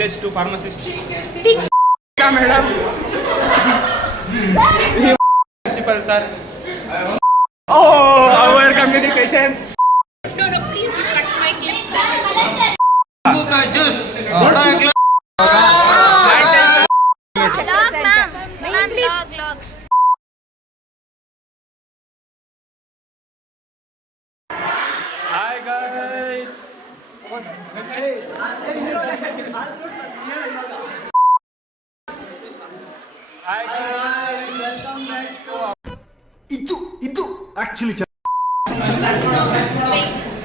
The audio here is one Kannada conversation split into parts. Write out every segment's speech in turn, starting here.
message to pharmacist. Tick. Madam. Principal sir. Oh, our communications. No, please you cut my clip. Buka juice. Log, ma'am. Ma'am, log. Hi guys. Hi guys. Welcome back to ಇದು ಆಕ್ಚುಲಿ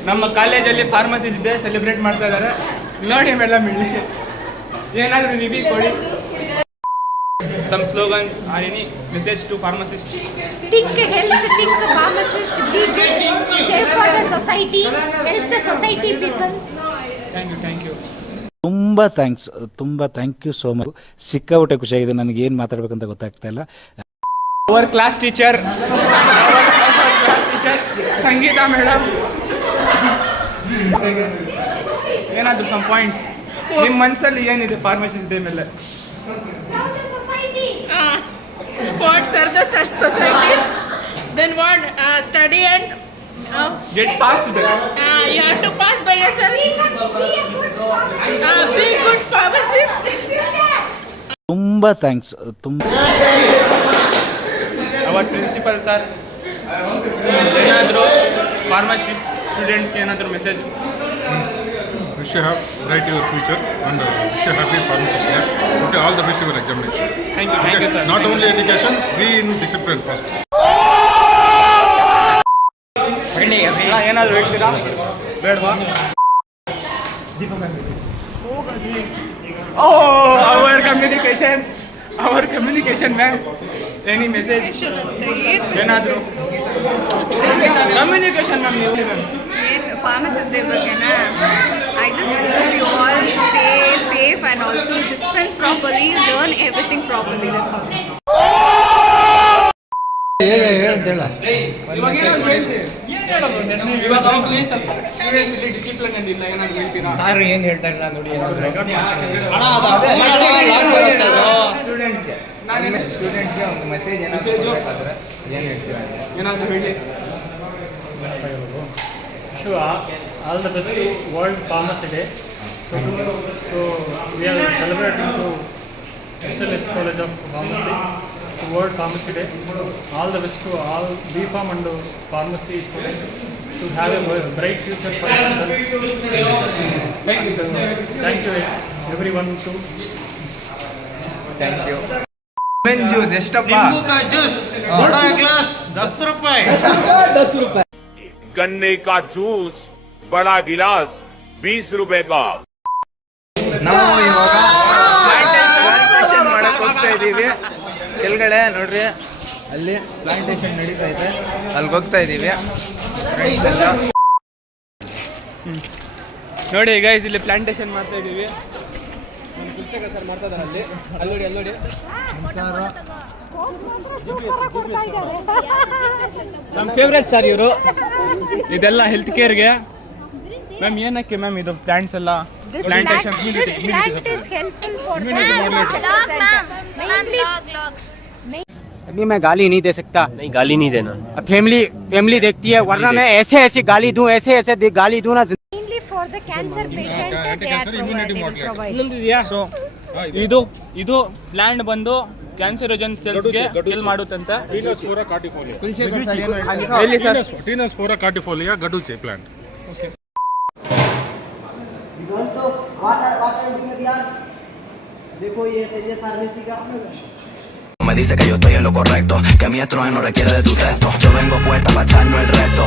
ನಮ್ಮ ಕಾಲೇಜಲ್ಲಿ ಫಾರ್ಮಸಿಸ್ಟ್ ಡೇ ಸೆಲೆಬ್ರೇಟ್ ಮಾಡ್ತಾ ಇದ್ದಾರೆ. ನೋಡಿ ಮೇಡಮ್ ಇಲ್ಲಿ ಏನಾದರೂ ನಿಧಿ ಕೊಡಿ. Some slogans or any message to pharmacist. Think health, think pharmacist, be good, save for the society, help the society people. Thank you. ತುಂಬ ಥ್ಯಾಂಕ್ ಯು ಸೋ ಮಚ್. ಸಿಕ್ಕಾಪಟ್ಟೆ ಖುಷಿಯಾಗಿದೆ. ನನಗೆ ಏನು ಮಾತಾಡ್ಬೇಕಂತ ಗೊತ್ತಾಗ್ತಾ ಇಲ್ಲ. Our class teacher Sangeeta madam ಏನಾದರೂ ಸಮ್ ಪಾಯಿಂಟ್ಸ್ ನಿಮ್ಮ ಮನಸ್ಸಲ್ಲಿ ಏನಿದೆ ಫಾರ್ಮಸಿಸ್ಟ್ ಡೇ ಮೇಲೆ? What serve the society, then what study and Get passed. you have to pass by yourself, be good pharmacist. ತುಂಬ ಥ್ಯಾಂಕ್ಸ್. ಅವರ್ ಪ್ರಿನ್ಸಿಪಲ್ ಸರ್ ಏನಾದರೂ ಫಾರ್ಮಸಿಸ್ಟ್ ಸ್ಟೂಡೆಂಟ್ಸ್ಗೆ ಏನಾದರೂ message? Wish you have bright your future and wish you happy pharmacist day. Okay, all the best for your examination. Thank you sir. Not only education, be in discipline first. ಏನಾದರೂ ಹೇಳ್ತೀರಾ ಬೇಡವಾ? Our communication ma'am any message ಏನಾದರೂ? ಕಮ್ಯುನಿಕೇಶನ್ ಮ್ಯಾಮ್ ನೀವು Pharmacist day bagena, I just hope you all stay safe and also dispense properly, learn everything properly, that's all. Discipline ಅಂದಿಲ್ಲ ಏನಾದ್ರು ಹೇಳ್ತೀರಾ? ಸರ್ ಏನು ಹೇಳ್ತಾರೆ ನಾನು ನೋಡಿ ಸ್ಟೂಡೆಂಟ್ಸ್ಗೆ ಒಂದು ಮೆಸೇಜ್ ಏನು ಹೇಳ್ತೀರಾ? ಏನಾದರೂ ಹೇಳಿ. All the best to World Pharmacy Day. So we are celebrating to SLS College of Pharmacy to World Pharmacy Day. All the best to all BPharm and pharmacy students to have a bright future for themselves. Thank you sir. Thank you everyone too. Thank you. Lemon juice ಎಷ್ಟಪ್ಪ? ಜ್ಯೂಸ್ ಗ್ಲಾಸ್ 10 ರೂಪಾಯಿ. गन्ने का जूस बड़ा गिलास 20 रुपए का. ನಾವು ಇವಾಗ ಪ್ಲಾಂಟೇಶನ್ ಮಾಡಕ್ ಹೋಗ್ತಾ ಇದ್ದೀವಿ. ಕೆಳಗಡೆ ನೋಡ್ರಿ ಅಲ್ಲಿ ಪ್ಲಾಂಟೇಶನ್ ನಡೀತಾ ಇದೆ, ಅಲ್ಲಿಗೆ ಹೋಗ್ತಾ ಇದ್ದೀವಿ ಫ್ರೆಂಡ್ಸ್ ಎಲ್ಲ. ನೋಡಿ ಗೈಸ್ ಇಲ್ಲಿ ಪ್ಲಾಂಟೇಶನ್ ಮಾಡ್ತಾ ಇದ್ದೀವಿ. ನಮ್ಮ ಶಿಕ್ಷಕ ಸರ್ ಮಾಡ್ತಾ ಇದ್ದಾರೆ ಅಲ್ಲಿ ನೋಡಿ ನಮ್ಮ ಫೇವ್ರೆಟ್ ಸರ್ ಇವರು. ಇದೆಲ್ಲ ಹೆಲ್ತ್ ಕೇರ್ಗೆ. ಮ್ಯಾಮ್ ಏನಕ್ಕೆ ಮ್ಯಾಮ್ ಇದು ಪ್ಲಾಂಟ್ಸ್ ಎಲ್ಲ plantation? Plant is helpful for the log, ma'am. Log. अभी मैं गाली नहीं दे सकता. नहीं, गाली नहीं देना. फैमिली देखती है, वरना मैं ऐसे गाली दूं, ऐसे गाली दूं ना. Mainly for the cancer patient they are providing. So ಇದು ಪ್ಲಾಂಟ್ ಬಂದು ಕ್ಯಾನ್ಸರೋಜನ್ ಸೆಲ್ಸ್ಗೆ ಕಿಲ್ ಮಾಡುತ್ತಂತೆ. Tinospora cardifolia. ಎಲ್ಲಿ ಸರ್? Tinospora cardifolia ಗಡುಚೆ ಪ್ಲಾಂಟ್. देखो ये सही है फार्मेसी का. Me dice que yo estoy en lo correcto, que mi estrés no requiere de tu texto. Yo vengo puesta para echarnos el resto.